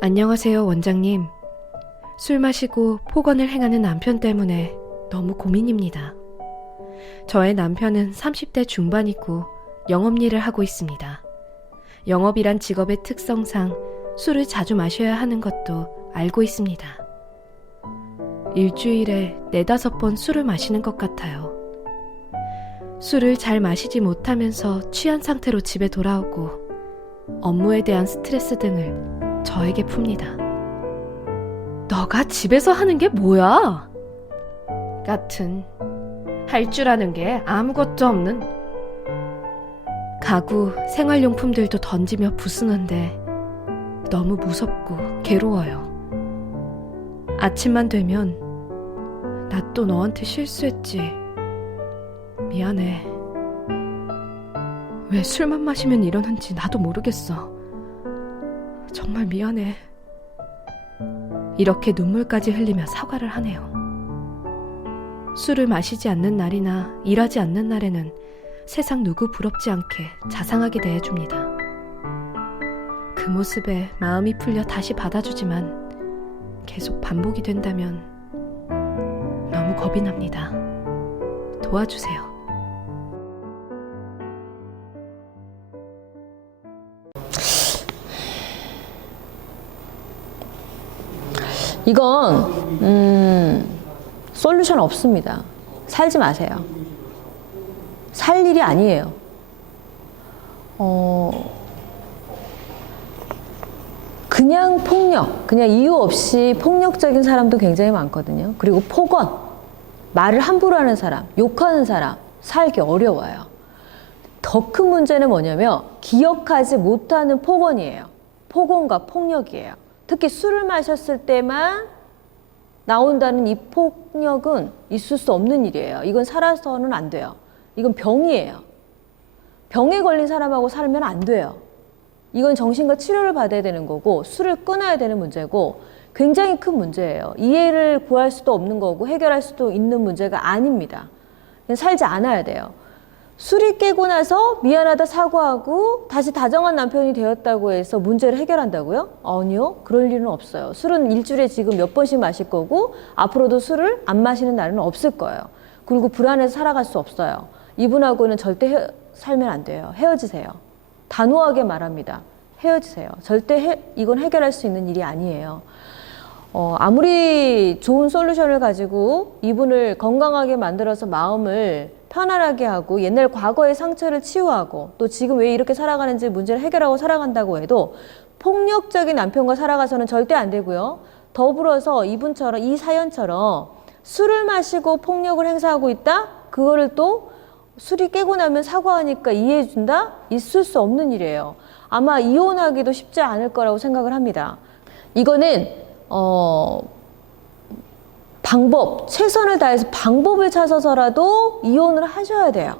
안녕하세요, 원장님. 술 마시고 폭언을 행하는 남편 때문에 너무 고민입니다. 저의 남편은 30대 중반이고 영업일을 하고 있습니다. 영업이란 직업의 특성상 술을 자주 마셔야 하는 것도 알고 있습니다. 일주일에 4-5번 술을 마시는 것 같아요. 술을 잘 마시지 못하면서 취한 상태로 집에 돌아오고 업무에 대한 스트레스 등을 저에게 풉니다. 너가 집에서 하는 게 뭐야? 같은 할 줄 아는 게 아무것도 없는 가구, 생활용품들도 던지며 부수는데 너무 무섭고 괴로워요. 아침만 되면 나 또 너한테 실수했지. 미안해. 왜 술만 마시면 이러는지 나도 모르겠어. 정말 미안해. 이렇게 눈물까지 흘리며 사과를 하네요. 술을 마시지 않는 날이나 일하지 않는 날에는 세상 누구 부럽지 않게 자상하게 대해줍니다. 그 모습에 마음이 풀려 다시 받아주지만 계속 반복이 된다면 너무 겁이 납니다. 도와주세요. 이건 솔루션 없습니다. 살지 마세요. 살 일이 아니에요. 그냥 폭력, 그냥 이유 없이 폭력적인 사람도 굉장히 많거든요. 그리고 폭언, 말을 함부로 하는 사람, 욕하는 사람, 살기 어려워요. 더 큰 문제는 뭐냐면 기억하지 못하는 폭언이에요. 폭언과 폭력이에요. 특히 술을 마셨을 때만 나온다는 이 폭력은 있을 수 없는 일이에요. 이건 살아서는 안 돼요. 이건 병이에요. 병에 걸린 사람하고 살면 안 돼요. 이건 정신과 치료를 받아야 되는 거고 술을 끊어야 되는 문제고 굉장히 큰 문제예요. 이해를 구할 수도 없는 거고 해결할 수도 있는 문제가 아닙니다. 그냥 살지 않아야 돼요. 술이 깨고 나서 미안하다 사과하고 다시 다정한 남편이 되었다고 해서 문제를 해결한다고요? 아니요. 그럴 일은 없어요. 술은 일주일에 지금 몇 번씩 마실 거고 앞으로도 술을 안 마시는 날은 없을 거예요. 그리고 불안해서 살아갈 수 없어요. 이분하고는 절대 살면 안 돼요. 헤어지세요. 단호하게 말합니다. 헤어지세요. 절대 이건 해결할 수 있는 일이 아니에요. 아무리 좋은 솔루션을 가지고 이분을 건강하게 만들어서 마음을 편안하게 하고 옛날 과거의 상처를 치유하고 또 지금 왜 이렇게 살아가는지 문제를 해결하고 살아간다고 해도 폭력적인 남편과 살아가서는 절대 안 되고요. 더불어서 이분처럼 이 사연처럼 술을 마시고 폭력을 행사하고 있다? 그거를 또 술이 깨고 나면 사과하니까 이해해준다? 있을 수 없는 일이에요. 아마 이혼하기도 쉽지 않을 거라고 생각을 합니다. 이거는 방법, 최선을 다해서 방법을 찾아서라도 이혼을 하셔야 돼요.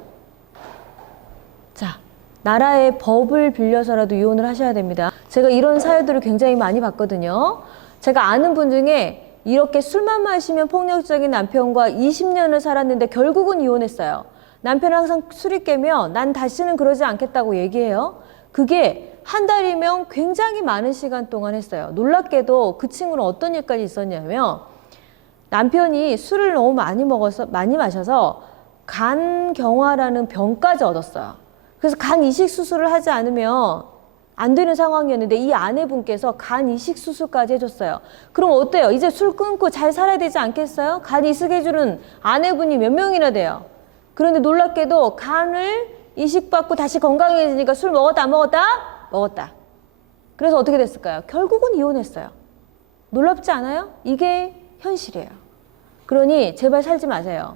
자, 나라의 법을 빌려서라도 이혼을 하셔야 됩니다. 제가 이런 사연들을 굉장히 많이 봤거든요. 제가 아는 분 중에 이렇게 술만 마시면 폭력적인 남편과 20년을 살았는데 결국은 이혼했어요. 남편은 항상 술이 깨면 난 다시는 그러지 않겠다고 얘기해요. 그게 한 달이면 굉장히 많은 시간 동안 했어요. 놀랍게도 그 친구는 어떤 일까지 있었냐면 남편이 술을 너무 많이 마셔서 간경화라는 병까지 얻었어요. 그래서 간 이식 수술을 하지 않으면 안 되는 상황이었는데 이 아내분께서 간 이식 수술까지 해줬어요. 그럼 어때요? 이제 술 끊고 잘 살아야 되지 않겠어요? 간 이식해주는 아내분이 몇 명이나 돼요. 그런데 놀랍게도 간을 이식받고 다시 건강해지니까 술 먹었다 안 먹었다? 먹었다. 그래서 어떻게 됐을까요? 결국은 이혼했어요. 놀랍지 않아요? 이게 현실이에요. 그러니 제발 살지 마세요.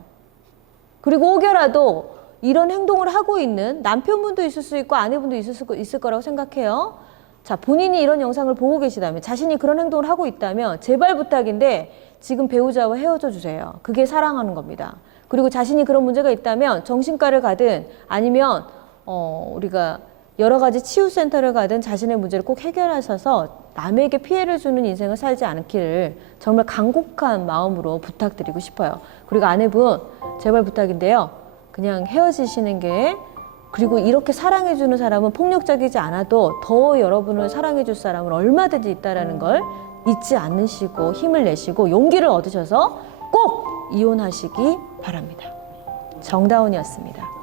그리고 혹여라도 이런 행동을 하고 있는 남편분도 있을 수 있고 아내분도 있을 거라고 생각해요. 자, 본인이 이런 영상을 보고 계시다면 자신이 그런 행동을 하고 있다면 제발 부탁인데 지금 배우자와 헤어져 주세요. 그게 사랑하는 겁니다. 그리고 자신이 그런 문제가 있다면 정신과를 가든 아니면 우리가 여러 가지 치유센터를 가든 자신의 문제를 꼭 해결하셔서 남에게 피해를 주는 인생을 살지 않기를 정말 간곡한 마음으로 부탁드리고 싶어요. 그리고 아내분 제발 부탁인데요. 그냥 헤어지시는 게 그리고 이렇게 사랑해주는 사람은 폭력적이지 않아도 더 여러분을 사랑해줄 사람은 얼마든지 있다는 걸 잊지 않으시고 힘을 내시고 용기를 얻으셔서 꼭 이혼하시기 바랍니다. 정다운이었습니다.